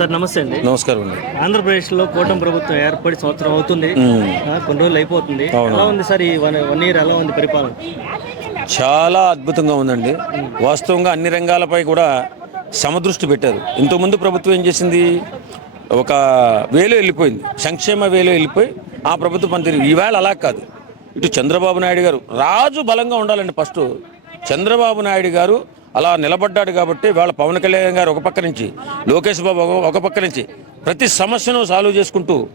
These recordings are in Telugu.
సార్ నమస్తే అండి. నమస్కారం అండి. ఆంధ్రప్రదేశ్లో కూటమి ప్రభుత్వం ఏర్పడి సంవత్సరం అవుతుంది. కొన్ని రోజులు అయిపోతుంది. ఎలా ఉంది సార్ ఈ వన్ వన్ ఇయర్ ఎలా ఉంది పరిపాలన? చాలా అద్భుతంగా ఉందండి. వాస్తవంగా అన్ని రంగాలపై కూడా సమదృష్టి పెట్టారు. ఇంతకుముందు ప్రభుత్వం ఏం చేసింది? ఒక వేలో వెళ్ళిపోయింది. సంక్షేమ వేలో వెళ్ళిపోయి ఆ ప్రభుత్వం పనితీరు ఈవేళ అలా కాదు. ఇటు చంద్రబాబు నాయుడు గారు రాజు బలంగా ఉండాలండి ఫస్ట్. చంద్రబాబు నాయుడు గారు అలా నిలబడ్డాడు కాబట్టి వాళ్ళ పవన్ కళ్యాణ్ గారు ఒక పక్క నుంచి లోకేష్ బాబు ఒక- పక్క నుంచి ప్రతి సమస్యను సాల్వ్ చేసుకుంటూ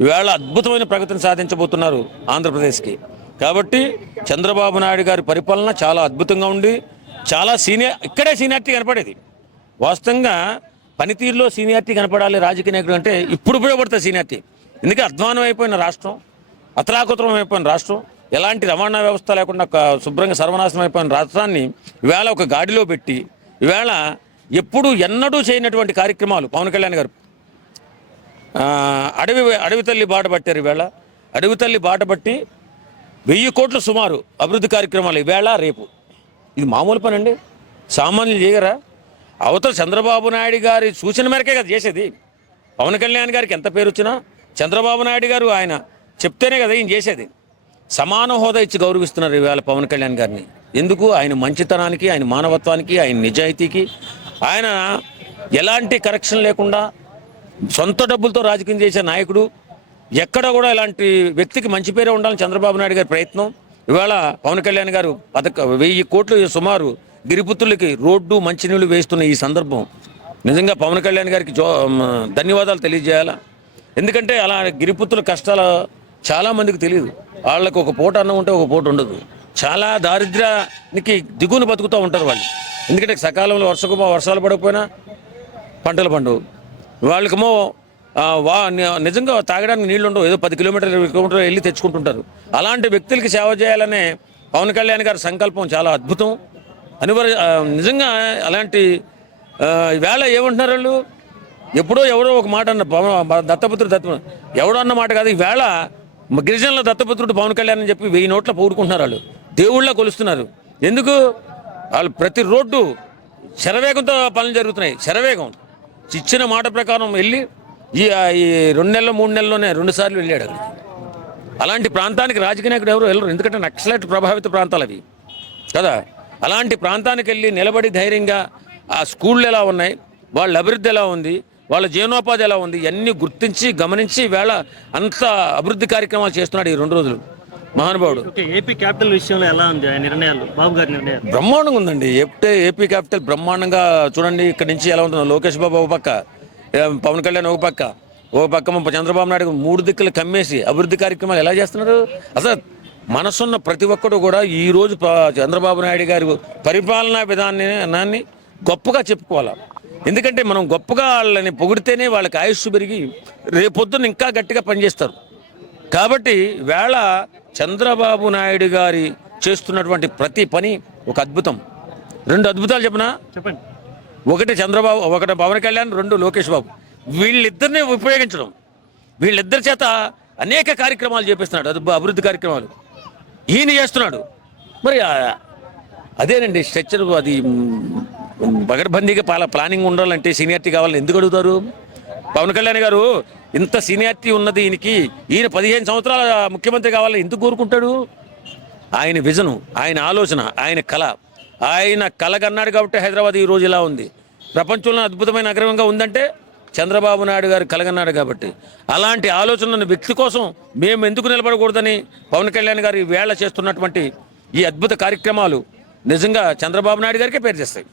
ఇవాళ అద్భుతమైన ప్రగతిని సాధించబోతున్నారు ఆంధ్రప్రదేశ్కి. కాబట్టి చంద్రబాబు నాయుడు గారి పరిపాలన చాలా అద్భుతంగా ఉంది చాలా సీనియర్ ఇక్కడే సీనియారిటీ కనపడేది. వాస్తవంగా పనితీరులో సీనియారిటీ కనపడాలి రాజకీయ నాయకుడు అంటే ఇప్పుడు ఉపయోగపడుతుంది సీనియారిటీ. ఎందుకంటే అధ్వానం అయిపోయిన రాష్ట్రం అతలాకుతలం అయిపోయిన రాష్ట్రం ఎలాంటి రవాణా వ్యవస్థ లేకుండా శుభ్రంగా సర్వనాశనం అయిపోయిన రాష్ట్రాన్ని ఈవేళ ఒక గాడిలో పెట్టి ఈవేళ ఎప్పుడు ఎన్నడూ చేయనటువంటి కార్యక్రమాలు పవన్ కళ్యాణ్ గారు. అడవి అడవి తల్లి బాట పట్టారు ఈవేళ అడవి తల్లి బాట పట్టి వెయ్యి కోట్ల సుమారు అభివృద్ధి కార్యక్రమాలు ఈవేళ రేపు. ఇది మామూలు పని అండి సామాన్యులు చేయగరా అవతల చంద్రబాబు నాయుడు గారి సూచన మేరకే కదా చేసేది. పవన్ కళ్యాణ్ గారికి ఎంత పేరు వచ్చినా చంద్రబాబు నాయుడు గారు ఆయన చెప్తేనే కదా ఈయన చేసేది. సమాన హోదా ఇచ్చి గౌరవిస్తున్నారు ఇవాళ పవన్ కళ్యాణ్ గారిని. ఎందుకు? ఆయన మంచితనానికి ఆయన మానవత్వానికి ఆయన నిజాయితీకి. ఆయన ఎలాంటి కరెక్షన్ లేకుండా సొంత డబ్బులతో రాజకీయం చేసే నాయకుడు. ఎక్కడ కూడా ఇలాంటి వ్యక్తికి మంచి పేరే ఉండాలని చంద్రబాబు నాయుడు గారి ప్రయత్నం. ఇవాళ పవన్ కళ్యాణ్ గారు పథక వెయ్యి కోట్లు సుమారు గిరిపుత్రులకి రోడ్డు మంచినీళ్ళు వేస్తున్న ఈ సందర్భం. నిజంగా పవన్ కళ్యాణ్ గారికి జో ధన్యవాదాలు తెలియజేయాలా? ఎందుకంటే అలా గిరిపుత్రుల కష్టాలు చాలా మందికి తెలియదు. వాళ్ళకు ఒక పూట అన్నం ఉంటే ఒక పూట ఉండదు. చాలా దారిద్ర్యానికి దిగును బతుకుతూ ఉంటారు వాళ్ళు. ఎందుకంటే సకాలంలో వర్షకు వర్షాలు పడకపోయినా పంటలు పండు వాళ్ళకేమో వా నిజంగా తాగడానికి నీళ్ళు ఉండవు. ఏదో పది కిలోమీటర్లు ఇరవై కిలోమీటర్లు వెళ్ళి తెచ్చుకుంటుంటారు. అలాంటి వ్యక్తులకి సేవ చేయాలనే పవన్ కళ్యాణ్ గారి సంకల్పం చాలా అద్భుతం. అనివార్య నిజంగా అలాంటి వేళ ఏమంటున్నారు వాళ్ళు? ఎప్పుడో ఎవరో ఒక మాట అన్న పవన్ దత్తపుత్రుడు దత్త ఎవడో అన్న మాట కాదు ఈవేళ గిరిజనుల దత్తపుత్రుడు పవన్ కళ్యాణ్ అని చెప్పి వెయ్యి నోట్ల పౌడుకుంటున్నారు వాళ్ళు. దేవుళ్ళ కొలుస్తున్నారు. ఎందుకు? వాళ్ళు ప్రతి రోడ్డు శరవేగంతో పనులు జరుగుతున్నాయి. శరవేగం. ఇచ్చిన మాట ప్రకారం వెళ్ళి ఈ ఈ రెండు నెలలు మూడు నెలల్లోనే రెండు సార్లు వెళ్ళాడు అక్కడికి అలాంటి ప్రాంతానికి రాజకీయ నాయకుడు ఎవరు వెళ్ళరు. ఎందుకంటే నక్సలైట్ ప్రభావిత ప్రాంతాలు అవి. కదా? అలాంటి ప్రాంతానికి వెళ్ళి నిలబడి ధైర్యంగా ఆ స్కూళ్ళు ఎలా ఉన్నాయి? వాళ్ళ అభివృద్ధి ఎలా ఉంది? వాళ్ళ జీవనోపాధి ఎలా ఉంది? ఇవన్నీ గుర్తించి గమనించి వేళ అంత అభివృద్ధి కార్యక్రమాలు చేస్తున్నాడు ఈ రెండు రోజులు. మహానుభావుడు. ఏపీ క్యాపిటల్ విషయంలో ఎలా ఉంది? నిర్ణయాలు బాబు గారి నిర్ణయాలు? బ్రహ్మాండంగా ఉందండి. ఏపీ ఏపీ క్యాపిటల్ బ్రహ్మాండంగా చూడండి ఇక్కడ నుంచి ఎలా ఉంటుందో. లోకేష్ బాబు ఒక పక్క పవన్ కళ్యాణ్ ఒక పక్క ఒక పక్క చంద్రబాబు నాయుడు మూడు దిక్కులు కమ్మేసి అభివృద్ధి కార్యక్రమాలు ఎలా చేస్తున్నారు? అసలు మనసున్న ప్రతి ఒక్కడు కూడా ఈ రోజు ప- చంద్రబాబు నాయుడు గారి పరిపాలనా విధానాన్ని గొప్పగా చెప్పుకోవాలి? ఎందుకంటే మనం గొప్పగా వాళ్ళని పొగిడితేనే వాళ్ళకి ఆయుష్ పెరిగి రేపొద్దున ఇంకా గట్టిగా పనిచేస్తారు. కాబట్టి వేళ చంద్రబాబు నాయుడు గారి చేస్తున్నటువంటి ప్రతి పని ఒక అద్భుతం. రెండు అద్భుతాలు చెప్పనా? చెప్పండి. ఒకటి చంద్రబాబు ఒకటి పవన్ కళ్యాణ్ రెండు లోకేష్ బాబు. వీళ్ళిద్దరిని ఉపయోగించడం. వీళ్ళిద్దరి చేత అనేక కార్యక్రమాలు చేపిస్తున్నాడు. అది అభివృద్ధి కార్యక్రమాలు. ఈయన చేస్తున్నాడు. మరి అదేనండి స్ట్రక్చర్ అది బగర్బందీగా పాల ప్లానింగ్ ఉండాలంటే సీనియారిటీ కావాలని ఎందుకు అడుగుతారు? పవన్ కళ్యాణ్ గారు ఇంత సీనియారిటీ ఉన్నది ఈయనకి ఈయన పదిహేను సంవత్సరాల ముఖ్యమంత్రి కావాలని ఎందుకు కోరుకుంటాడు? ఆయన విజను ఆయన ఆలోచన ఆయన కళ. ఆయన కళ కన్నాడు కాబట్టి హైదరాబాద్ ఈ రోజు ఇలా ఉంది. ప్రపంచంలో అద్భుతమైన నగరంగా ఉందంటే చంద్రబాబు నాయుడు గారు కలగన్నాడు కాబట్టి. అలాంటి ఆలోచనలను ఉన్న వ్యక్తి కోసం మేము ఎందుకు నిలబడకూడదని పవన్ కళ్యాణ్ గారు ఈ వేళ చేస్తున్నటువంటి ఈ అద్భుత కార్యక్రమాలు నిజంగా చంద్రబాబు నాయుడు గారికే పేరు చేస్తాయి.